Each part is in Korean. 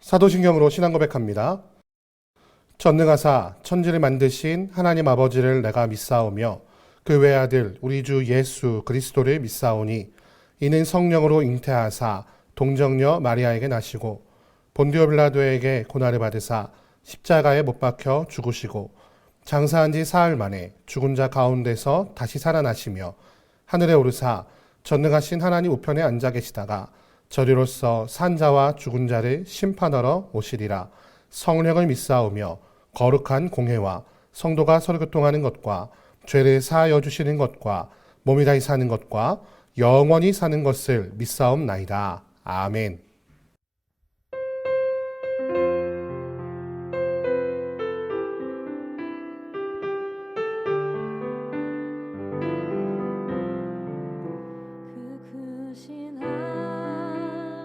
사도신경으로 신앙 고백합니다. 전능하사 천지를 만드신 하나님 아버지를 내가 믿사오며 그 외아들 우리 주 예수 그리스도를 믿사오니 이는 성령으로 잉태하사 동정녀 마리아에게 나시고 본디오 빌라도에게 고난을 받으사 십자가에 못 박혀 죽으시고 장사한 지 사흘 만에 죽은 자 가운데서 다시 살아나시며 하늘에 오르사 전능하신 하나님 우편에 앉아 계시다가 저리로서 산자와 죽은 자를 심판하러 오시리라. 성령을 믿사오며 거룩한 공회와 성도가 서로 교통하는 것과 죄를 사하여 주시는 것과 몸이 다시 사는 것과 영원히 사는 것을 믿사옵나이다. 아멘. 크신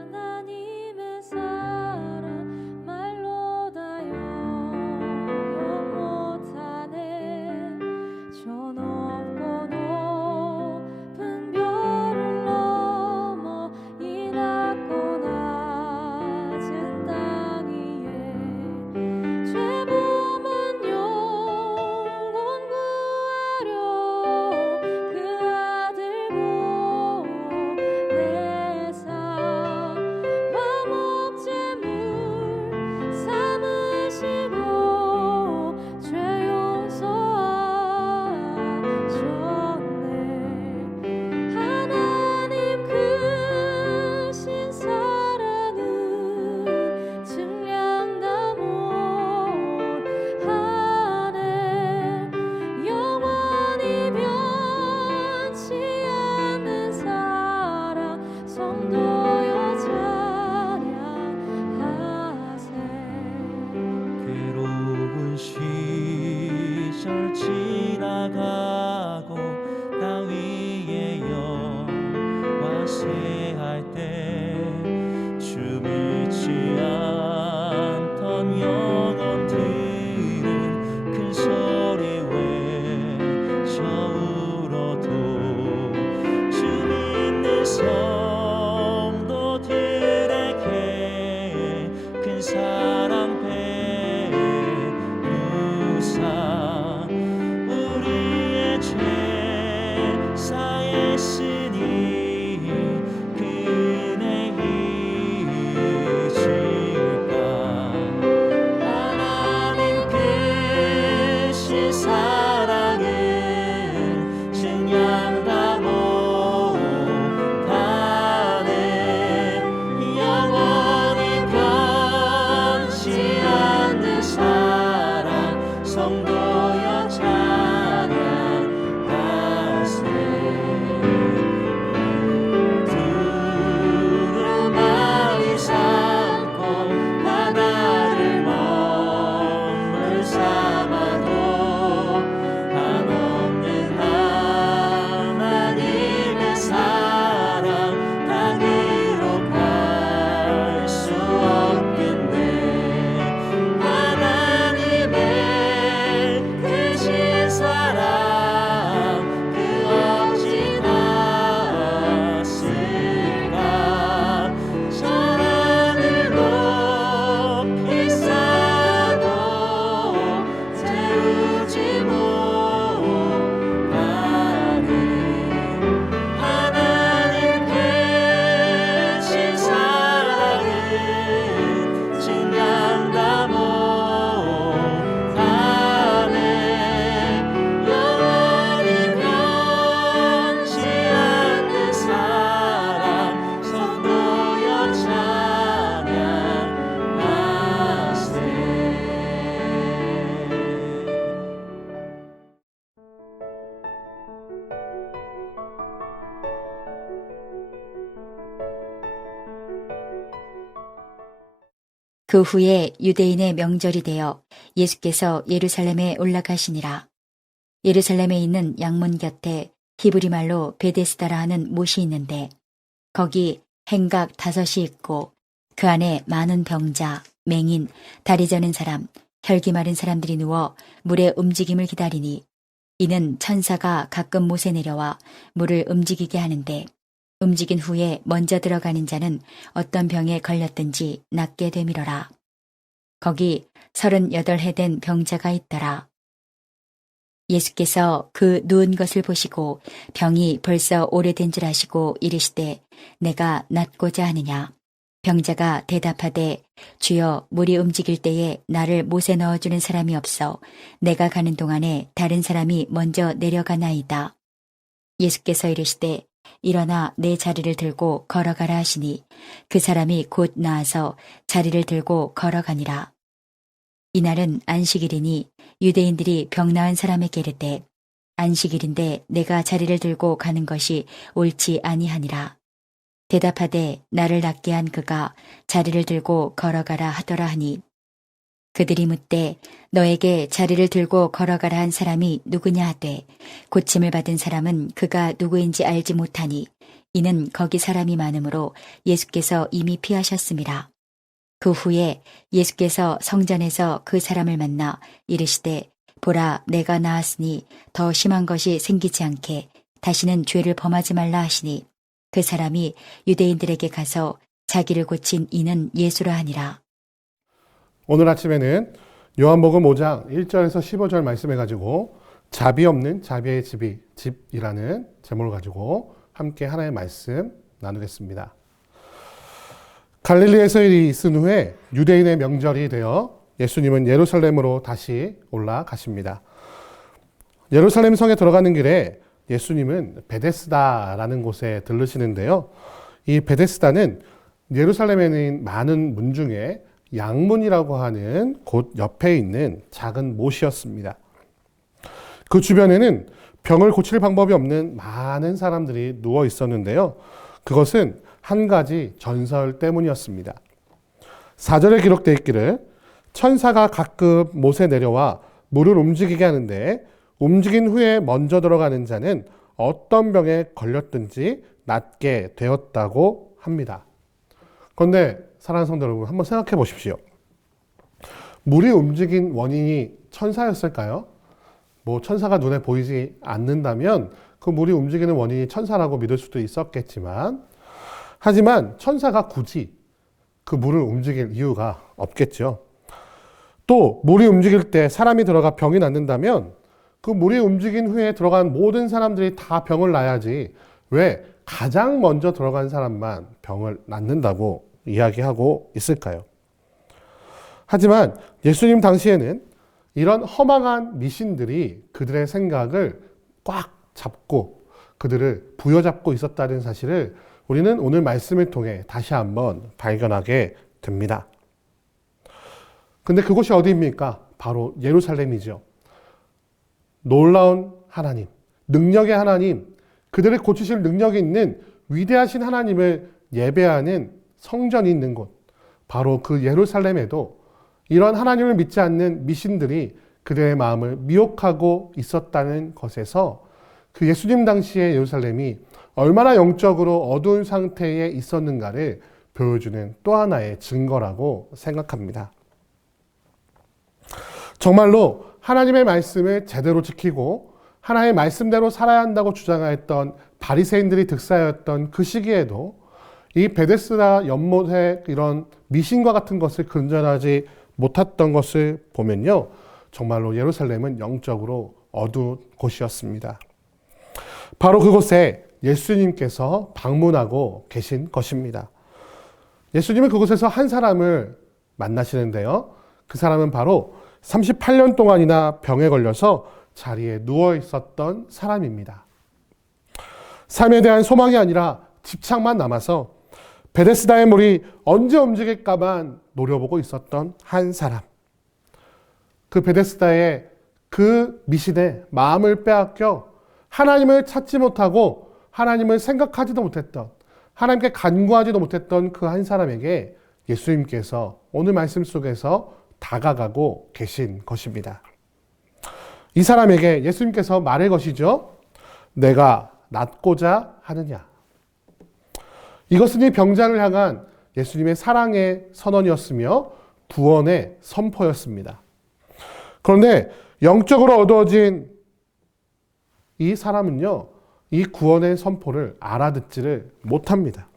하나님의 사랑 말로 다 영영 못하네. 저 높고 높은 별을 넘어 이 낮고 낮은 땅 위에 죄범한 영혼 구하려 그 아들 보내사 화목제물 삼으시고 죄 용서하셨네. 하나님 크신 사랑은 증량다 못하네. 영원히 변치 않는 사랑 성도여 찬양하세. 괴로운 시절 지나가고 땅 위에 영화 세할 때 주 믿지 않던 영혼들은 큰 소리 외쳐 울어도 주 믿는 성도들에게 큰 사랑 베푸사 우리의 죄 사했으니 그 은혜 잊을까. 하나님 크신 사랑은 증량다 못하네. 영원히 변치 않는 사랑 성도여 찬양하세. 두루마리 삼고 바다를 머물 삼아도 한없는 하나님의 사랑 다 기록할 수 없겠네. 하나님의 크신 사랑 그 어찌 닿았을까. 저 하늘 높이 쌓아도 채우지 못하는 하나님 크신 사랑은 증량다 못하네. 영원히 변치 않는 사랑 성도여 찬양하세. 그 후에 유대인의 명절이 되어 예수께서 예루살렘에 올라가시니라. 예루살렘에 있는 양문 곁에 히브리 말로 베데스다라 하는 못이 있는데 거기 행각 5이 있고 그 안에 많은 병자, 맹인, 다리 저는 사람, 혈기 마른 사람들이 누워 물의 움직임을 기다리니 이는 천사가 가끔 못에 내려와 물을 움직이게 하는데 움직인 후에 먼저 들어가는 자는 어떤 병에 걸렸든지 낫게 되밀어라. 거기 38해 된 병자가 있더라. 예수께서 그 누운 것을 보시고 병이 벌써 오래된 줄 아시고 이르시되 내가 낫고자 하느냐. 병자가 대답하되 주여 물이 움직일 때에 나를 못에 넣어주는 사람이 없어 내가 가는 동안에 다른 사람이 먼저 내려가나이다. 예수께서 이르시되 일어나 내 자리를 들고 걸어가라 하시니 그 사람이 곧 나아서 자리를 들고 걸어가니라. 이날은 안식일이니 유대인들이 병 나은 사람에게 이르되 안식일인데 내가 자리를 들고 가는 것이 옳지 아니하니라. 대답하되 나를 낫게 한 그가 자리를 들고 걸어가라 하더라 하니 그들이 묻되 너에게 자리를 들고 걸어가라 한 사람이 누구냐 하되 고침을 받은 사람은 그가 누구인지 알지 못하니 이는 거기 사람이 많으므로 예수께서 이미 피하셨음이라. 그 후에 예수께서 성전에서 그 사람을 만나 이르시되 보라 내가 나았으니 더 심한 것이 생기지 않게 다시는 죄를 범하지 말라 하시니 그 사람이 유대인들에게 가서 자기를 고친 이는 예수라 하니라. 오늘 아침에는 요한복음 5장 1절에서 15절 말씀해가지고 자비 없는 자비의 집이라는 제목을 가지고 함께 하나의 말씀 나누겠습니다. 갈릴리에서 일이 있은 후에 유대인의 명절이 되어 예수님은 예루살렘으로 다시 올라가십니다. 예루살렘 성에 들어가는 길에 예수님은 베데스다라는 곳에 들르시는데요. 이 베데스다는 예루살렘에 있는 많은 문 중에 양문이라고 하는 곳 옆에 있는 작은 못이었습니다. 그 주변에는 병을 고칠 방법이 없는 많은 사람들이 누워 있었는데요. 그것은 한 가지 전설 때문이었습니다. 4절에 기록되어 있기를 천사가 가끔 못에 내려와 물을 움직이게 하는데 움직인 후에 먼저 들어가는 자는 어떤 병에 걸렸든지 낫게 되었다고 합니다. 그런데 사랑하는 성도 여러분, 한번 생각해 보십시오. 물이 움직인 원인이 천사였을까요? 천사가 눈에 보이지 않는다면 그 물이 움직이는 원인이 천사라고 믿을 수도 있었겠지만, 하지만 천사가 굳이 그 물을 움직일 이유가 없겠죠. 또 물이 움직일 때 사람이 들어가 병이 낫는다면 그 물이 움직인 후에 들어간 모든 사람들이 다 병을 놔야지 왜 가장 먼저 들어간 사람만 병을 낫는다고 이야기하고 있을까요? 하지만 예수님 당시에는 이런 허망한 미신들이 그들의 생각을 꽉 잡고 그들을 부여잡고 있었다는 사실을 우리는 오늘 말씀을 통해 다시 한번 발견하게 됩니다. 근데 그곳이 어디입니까? 바로 예루살렘이죠. 놀라운 하나님, 능력의 하나님, 그들을 고치실 능력이 있는 위대하신 하나님을 예배하는 성전이 있는 곳, 바로 그 예루살렘에도 이런 하나님을 믿지 않는 미신들이 그들의 마음을 미혹하고 있었다는 것에서 그 예수님 당시의 예루살렘이 얼마나 영적으로 어두운 상태에 있었는가를 보여주는 또 하나의 증거라고 생각합니다. 정말로 하나님의 말씀을 제대로 지키고 하나님의 말씀대로 살아야 한다고 주장하였던 바리새인들이 득사였던 그 시기에도 이 베데스다 연못의 이런 미신과 같은 것을 근절하지 못했던 것을 보면요, 정말로 예루살렘은 영적으로 어두운 곳이었습니다. 바로 그곳에 예수님께서 방문하고 계신 것입니다. 예수님은 그곳에서 한 사람을 만나시는데요. 그 사람은 바로 38년 동안이나 병에 걸려서 자리에 누워 있었던 사람입니다. 삶에 대한 소망이 아니라 집착만 남아서 베데스다의 물이 언제 움직일까만 노려보고 있었던 한 사람. 그 베데스다의 그 미신에 마음을 빼앗겨 하나님을 찾지 못하고 하나님을 생각하지도 못했던, 하나님께 간구하지도 못했던 그 한 사람에게 예수님께서 오늘 말씀 속에서 다가가고 계신 것입니다. 이 사람에게 예수님께서 말할 것이죠. 내가 낫고자 하느냐. 이것은 이 병자를 향한 예수님의 사랑의 선언이었으며 구원의 선포였습니다. 그런데 영적으로 어두워진 이 사람은요, 이 구원의 선포를 알아듣지를 못합니다.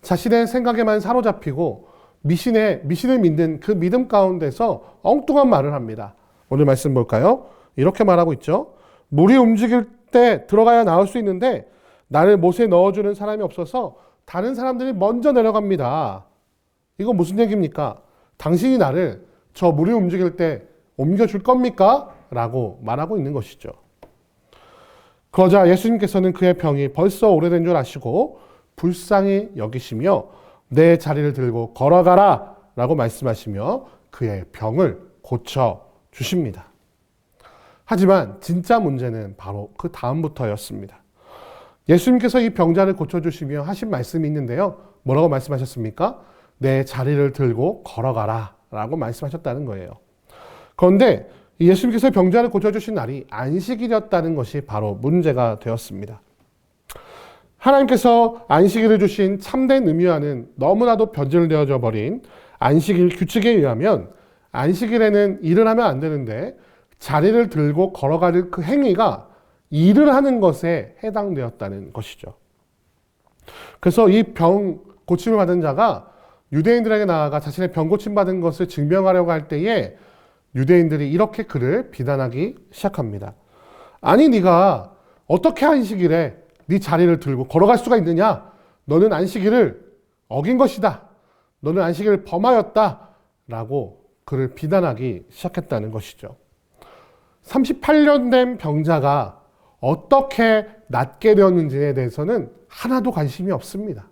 자신의 생각에만 사로잡히고 미신을 믿는 그 믿음 가운데서 엉뚱한 말을 합니다. 오늘 말씀 볼까요? 이렇게 말하고 있죠. 물이 움직일 때 들어가야 나올 수 있는데 나를 못에 넣어주는 사람이 없어서 다른 사람들이 먼저 내려갑니다. 이거 무슨 얘기입니까? 당신이 나를 저 물이 움직일 때 옮겨줄 겁니까? 라고 말하고 있는 것이죠. 그러자 예수님께서는 그의 병이 벌써 오래된 줄 아시고 불쌍히 여기시며 내 자리를 들고 걸어가라 라고 말씀하시며 그의 병을 고쳐주십니다. 하지만 진짜 문제는 바로 그 다음부터였습니다. 예수님께서 이 병자를 고쳐주시며 하신 말씀이 있는데요. 뭐라고 말씀하셨습니까? 내 자리를 들고 걸어가라 라고 말씀하셨다는 거예요. 그런데 예수님께서 병자를 고쳐주신 날이 안식일이었다는 것이 바로 문제가 되었습니다. 하나님께서 안식일을 주신 참된 의미와는 너무나도 변질되어져 버린 안식일 규칙에 의하면 안식일에는 일을 하면 안 되는데 자리를 들고 걸어가는 그 행위가 일을 하는 것에 해당되었다는 것이죠. 그래서 이 병 고침을 받은 자가 유대인들에게 나아가 자신의 병 고침 받은 것을 증명하려고 할 때에 유대인들이 이렇게 그를 비난하기 시작합니다. 아니 네가 어떻게 안식일에 네 자리를 들고 걸어갈 수가 있느냐? 너는 안식일을 어긴 것이다. 너는 안식일을 범하였다. 라고 그를 비난하기 시작했다는 것이죠. 38년 된 병자가 어떻게 낫게 되었는지에 대해서는 하나도 관심이 없습니다.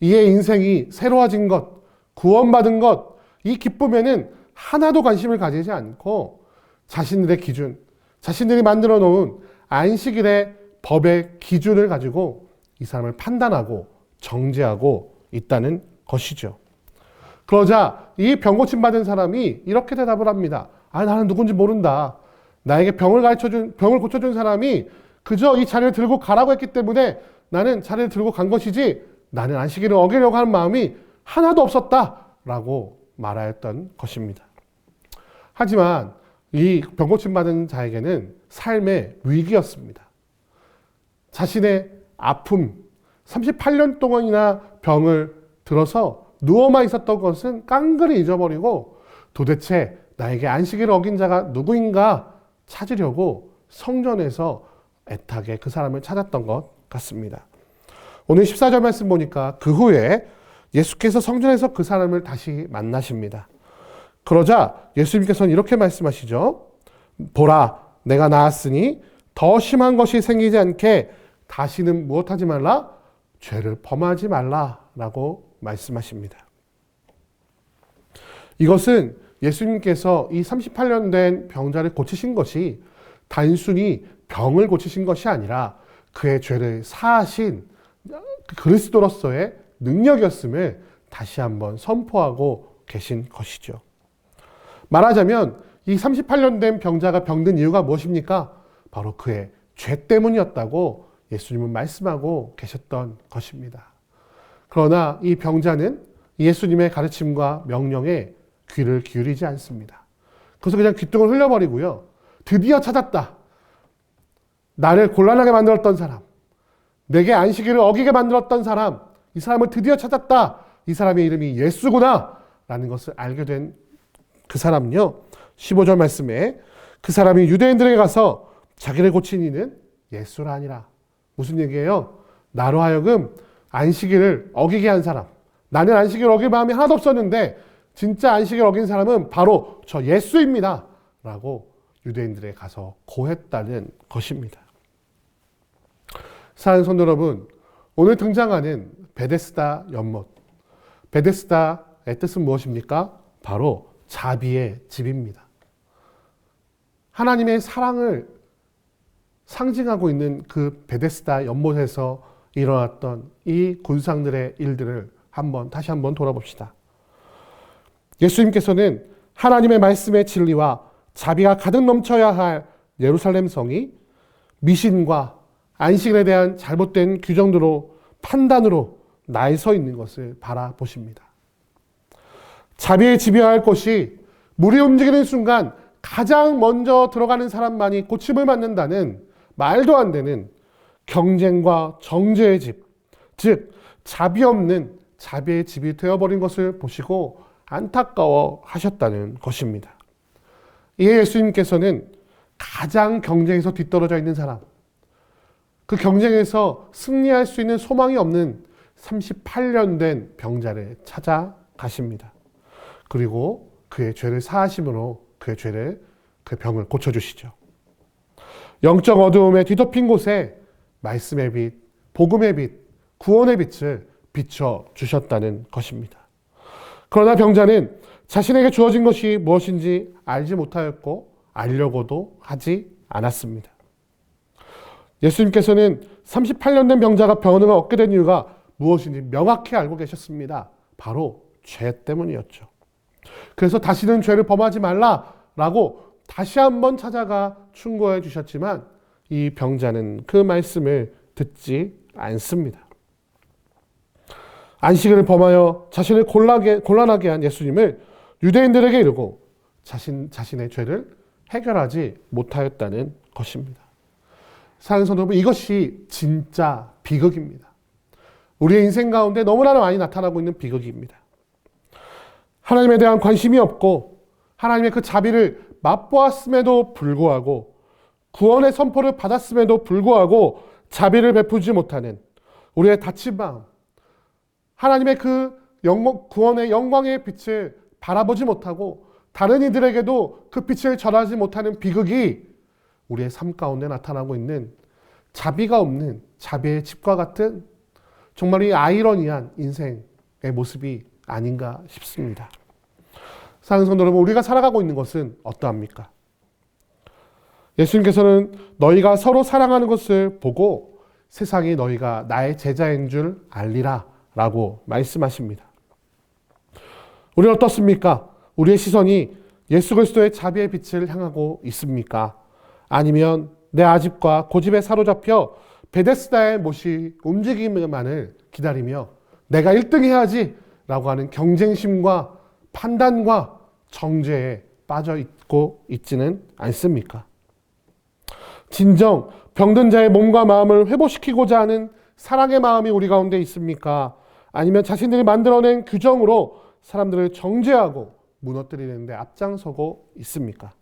이의 인생이 새로워진 것, 구원받은 것, 이 기쁨에는 하나도 관심을 가지지 않고 자신들의 기준, 자신들이 만들어 놓은 안식일의 법의 기준을 가지고 이 사람을 판단하고 정죄하고 있다는 것이죠. 그러자 이 병 고침 받은 사람이 이렇게 대답을 합니다. 아, 나는 누군지 모른다. 나에게 병을 고쳐준 사람이 그저 이 자리를 들고 가라고 했기 때문에 나는 자리를 들고 간 것이지 나는 안식일을 어기려고 하는 마음이 하나도 없었다. 라고 말하였던 것입니다. 하지만 이 병 고침 받은 자에게는 삶의 위기였습니다. 자신의 아픔, 38년 동안이나 병을 들어서 누워만 있었던 것은 깡그리 잊어버리고 도대체 나에게 안식일을 어긴 자가 누구인가 찾으려고 성전에서 애타게 그 사람을 찾았던 것 같습니다. 오늘 14절 말씀 보니까 그 후에 예수께서 성전에서 그 사람을 다시 만나십니다. 그러자 예수님께서는 이렇게 말씀하시죠. 보라, 내가 나았으니 더 심한 것이 생기지 않게 다시는 무엇하지 말라? 죄를 범하지 말라라고 말씀하십니다. 이것은 예수님께서 이 38년 된 병자를 고치신 것이 단순히 병을 고치신 것이 아니라 그의 죄를 사하신 그리스도로서의 능력이었음을 다시 한번 선포하고 계신 것이죠. 말하자면 이 38년 된 병자가 병든 이유가 무엇입니까? 바로 그의 죄 때문이었다고 예수님은 말씀하고 계셨던 것입니다. 그러나 이 병자는 예수님의 가르침과 명령에 귀를 기울이지 않습니다. 그래서 그냥 귀뚱을 흘려버리고요. 드디어 찾았다. 나를 곤란하게 만들었던 사람, 내게 안식일을 어기게 만들었던 사람, 이 사람을 드디어 찾았다. 이 사람의 이름이 예수구나 라는 것을 알게 된 그 사람은요, 15절 말씀에 그 사람이 유대인들에게 가서 자기를 고친 이는 예수라 하니라. 무슨 얘기예요? 나로 하여금 안식일을 어기게 한 사람, 나는 안식일을 어길 마음이 하나도 없었는데 진짜 안식일을 어긴 사람은 바로 저 예수입니다 라고 유대인들에게 가서 고했다는 것입니다. 사랑하는 성도 여러분, 오늘 등장하는 베데스다 연못, 베데스다의 뜻은 무엇입니까? 바로 자비의 집입니다. 하나님의 사랑을 상징하고 있는 그 베데스다 연못에서 일어났던 이 군상들의 일들을 다시 한번 돌아봅시다. 예수님께서는 하나님의 말씀의 진리와 자비가 가득 넘쳐야 할 예루살렘 성이 미신과 안식일에 대한 잘못된 규정으로 판단으로 나에 서 있는 것을 바라보십니다. 자비에 지배해야 할 것이 물이 움직이는 순간 가장 먼저 들어가는 사람만이 고침을 받는다는 말도 안 되는 경쟁과 정죄의 집, 즉 자비 없는 자비의 집이 되어버린 것을 보시고 안타까워 하셨다는 것입니다. 이에 예수님께서는 가장 경쟁에서 뒤떨어져 있는 사람, 그 경쟁에서 승리할 수 있는 소망이 없는 38년 된 병자를 찾아가십니다. 그리고 그의 죄를 사하심으로 그 병을 고쳐주시죠. 영적 어두움에 뒤덮인 곳에 말씀의 빛, 복음의 빛, 구원의 빛을 비춰주셨다는 것입니다. 그러나 병자는 자신에게 주어진 것이 무엇인지 알지 못하였고 알려고도 하지 않았습니다. 예수님께서는 38년 된 병자가 병을 얻게 된 이유가 무엇인지 명확히 알고 계셨습니다. 바로 죄 때문이었죠. 그래서 다시는 죄를 범하지 말라라고 다시 한번 찾아가 충고해 주셨지만 이 병자는 그 말씀을 듣지 않습니다. 안식일을 범하여 자신을 곤란하게 한 예수님을 유대인들에게 이르고 자신의 죄를 해결하지 못하였다는 것입니다. 사랑하는 성도 여러분, 이것이 진짜 비극입니다. 우리의 인생 가운데 너무나 많이 나타나고 있는 비극입니다. 하나님에 대한 관심이 없고 하나님의 그 자비를 맛보았음에도 불구하고 구원의 선포를 받았음에도 불구하고 자비를 베푸지 못하는 우리의 다친 마음, 하나님의 그 구원의 영광의 빛을 바라보지 못하고 다른 이들에게도 그 빛을 전하지 못하는 비극이 우리의 삶 가운데 나타나고 있는 자비가 없는 자비의 집과 같은 정말 이 아이러니한 인생의 모습이 아닌가 싶습니다. 사랑하는 성도 여러분, 우리가 살아가고 있는 것은 어떠합니까? 예수님께서는 너희가 서로 사랑하는 것을 보고 세상이 너희가 나의 제자인 줄 알리라 라고 말씀하십니다. 우리는 어떻습니까? 우리의 시선이 예수 그리스도의 자비의 빛을 향하고 있습니까? 아니면 내 아집과 고집에 사로잡혀 베데스다의 못이 움직임만을 기다리며 내가 1등 해야지 라고 하는 경쟁심과 판단과 정죄에 빠져 있고 있지는 않습니까? 진정 병든 자의 몸과 마음을 회복시키고자 하는 사랑의 마음이 우리 가운데 있습니까? 아니면 자신들이 만들어낸 규정으로 사람들을 정죄하고 무너뜨리는데 앞장서고 있습니까?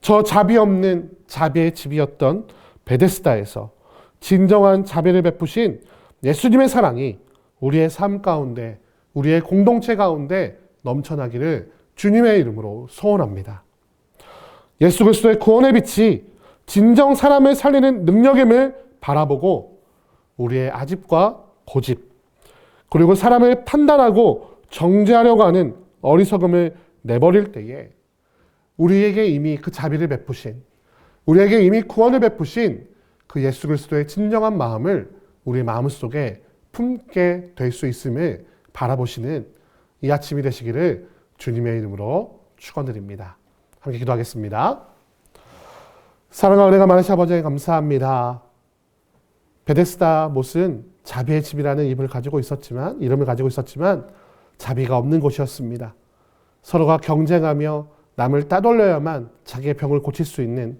저 자비 없는 자비의 집이었던 베데스다에서 진정한 자비를 베푸신 예수님의 사랑이 우리의 삶 가운데, 우리의 공동체 가운데 넘쳐나기를 주님의 이름으로 소원합니다. 예수 그리스도의 구원의 빛이 진정 사람을 살리는 능력임을 바라보고 우리의 아집과 고집, 그리고 사람을 판단하고 정죄하려고 하는 어리석음을 내버릴 때에 우리에게 이미 그 자비를 베푸신, 우리에게 이미 구원을 베푸신 그 예수 그리스도의 진정한 마음을 우리의 마음속에 품게 될 수 있음을 바라보시는 이 아침이 되시기를 주님의 이름으로 축원드립니다. 함께 기도하겠습니다. 사랑하는 은혜가 많으신 아버지 감사합니다. 베데스다 못은 자비의 집이라는 이름을 가지고 있었지만 자비가 없는 곳이었습니다. 서로가 경쟁하며 남을 따돌려야만 자기의 병을 고칠 수 있는,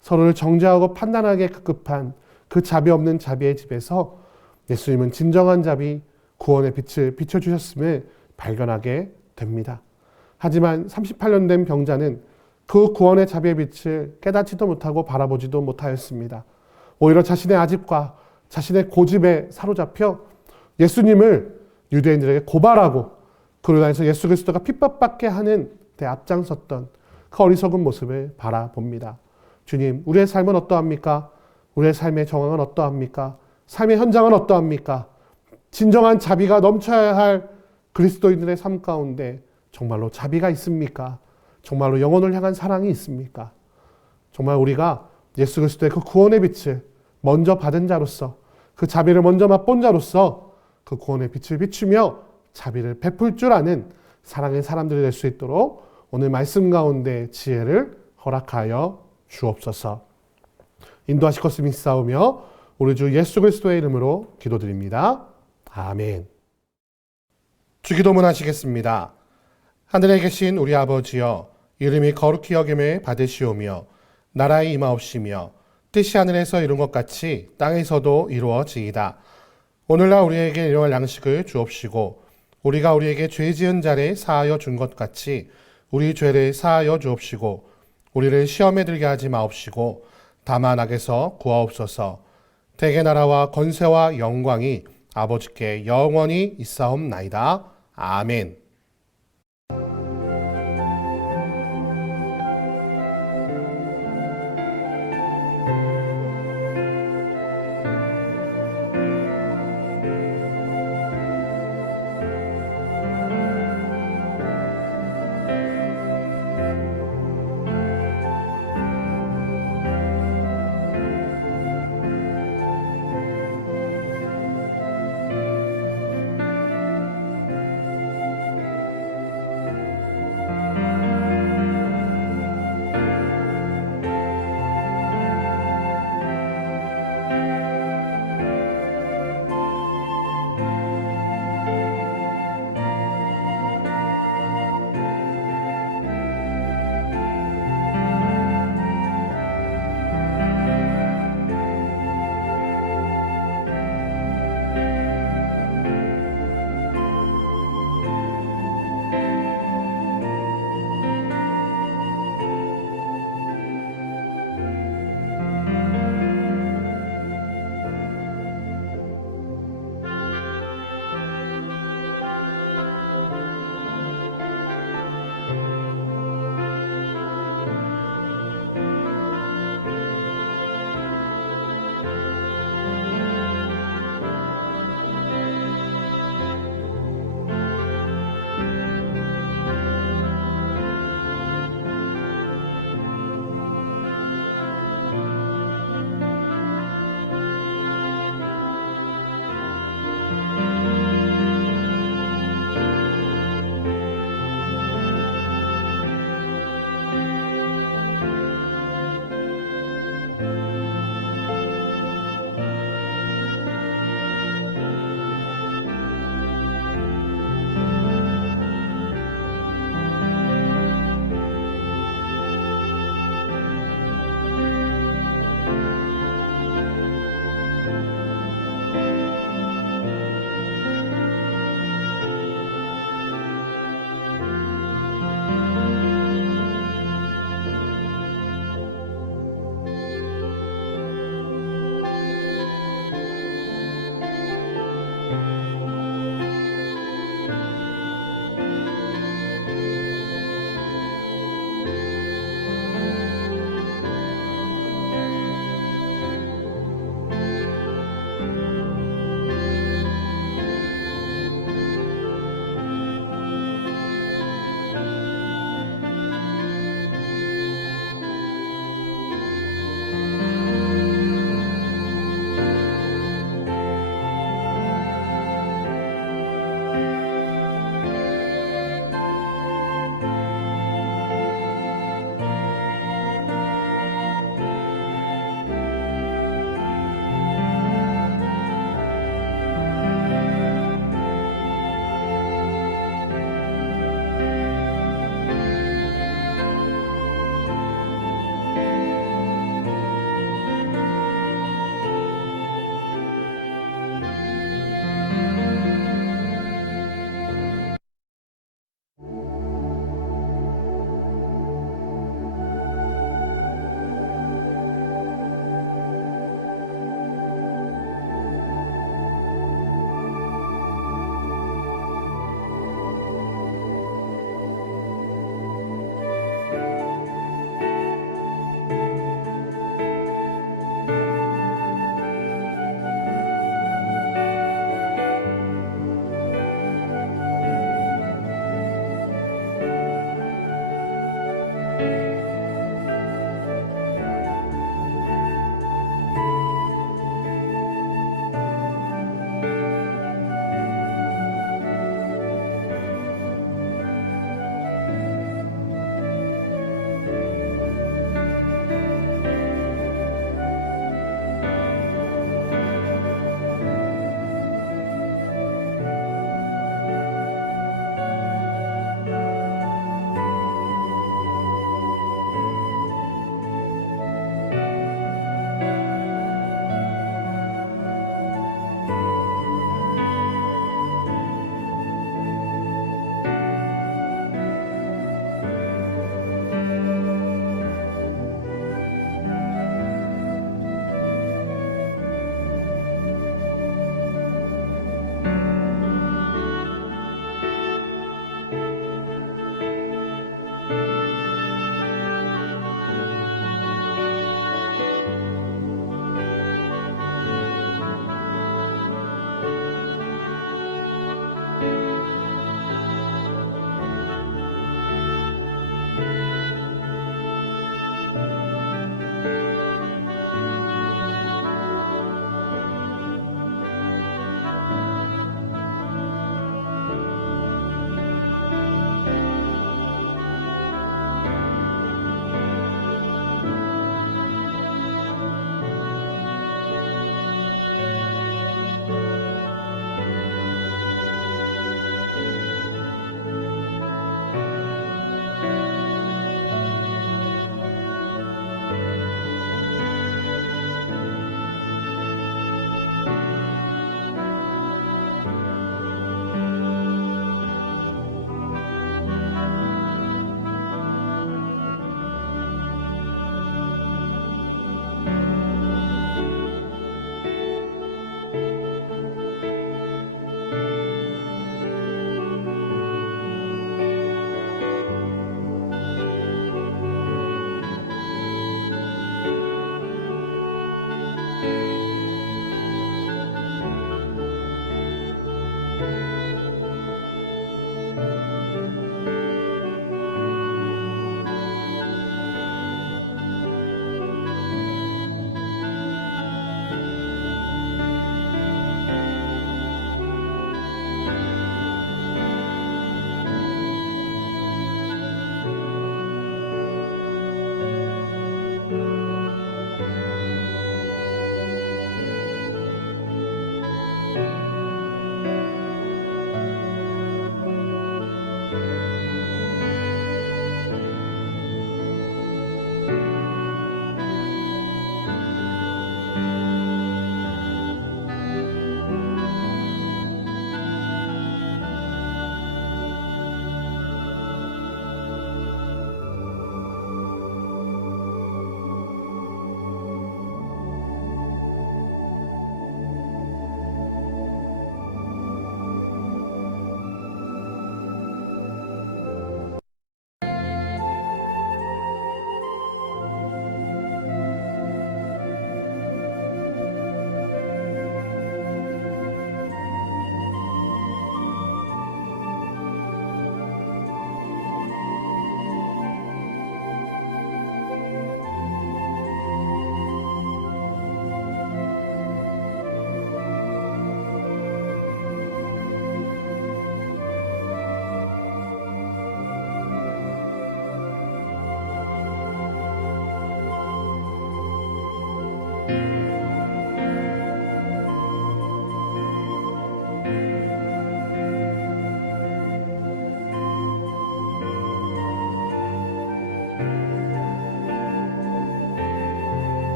서로를 정죄하고 판단하기에 급급한 그 자비 없는 자비의 집에서 예수님은 진정한 자비, 구원의 빛을 비춰주셨음을 발견하게 됩니다. 하지만 38년 된 병자는 그 구원의 자비의 빛을 깨닫지도 못하고 바라보지도 못하였습니다. 오히려 자신의 아집과 자신의 고집에 사로잡혀 예수님을 유대인들에게 고발하고 그로 인해서 예수 그리스도가 핍박받게 하는 데 앞장섰던 그 어리석은 모습을 바라봅니다. 주님, 우리의 삶은 어떠합니까? 우리의 삶의 정황은 어떠합니까? 삶의 현장은 어떠합니까? 진정한 자비가 넘쳐야 할 그리스도인들의 삶 가운데 정말로 자비가 있습니까? 정말로 영혼을 향한 사랑이 있습니까? 정말 우리가 예수 그리스도의 그 구원의 빛을 먼저 받은 자로서, 그 자비를 먼저 맛본 자로서 그 구원의 빛을 비추며 자비를 베풀 줄 아는 사랑의 사람들이 될 수 있도록 오늘 말씀 가운데 지혜를 허락하여 주옵소서. 인도하실 것을 믿사오며 우리 주 예수 그리스도의 이름으로 기도드립니다. 아멘. 주기도문 하시겠습니다. 하늘에 계신 우리 아버지여, 이름이 거룩히 여김을 받으시오며 나라의 임하옵시며 뜻이 하늘에서 이룬 것 같이 땅에서도 이루어지이다. 오늘날 우리에게 일용할 양식을 주옵시고 우리가 우리에게 죄 지은 자를 사하여 준 것 같이 우리 죄를 사하여 주옵시고 우리를 시험에 들게 하지 마옵시고 다만 악에서 구하옵소서. 대개 나라와 권세와 영광이 아버지께 영원히 있사옵나이다. 아멘.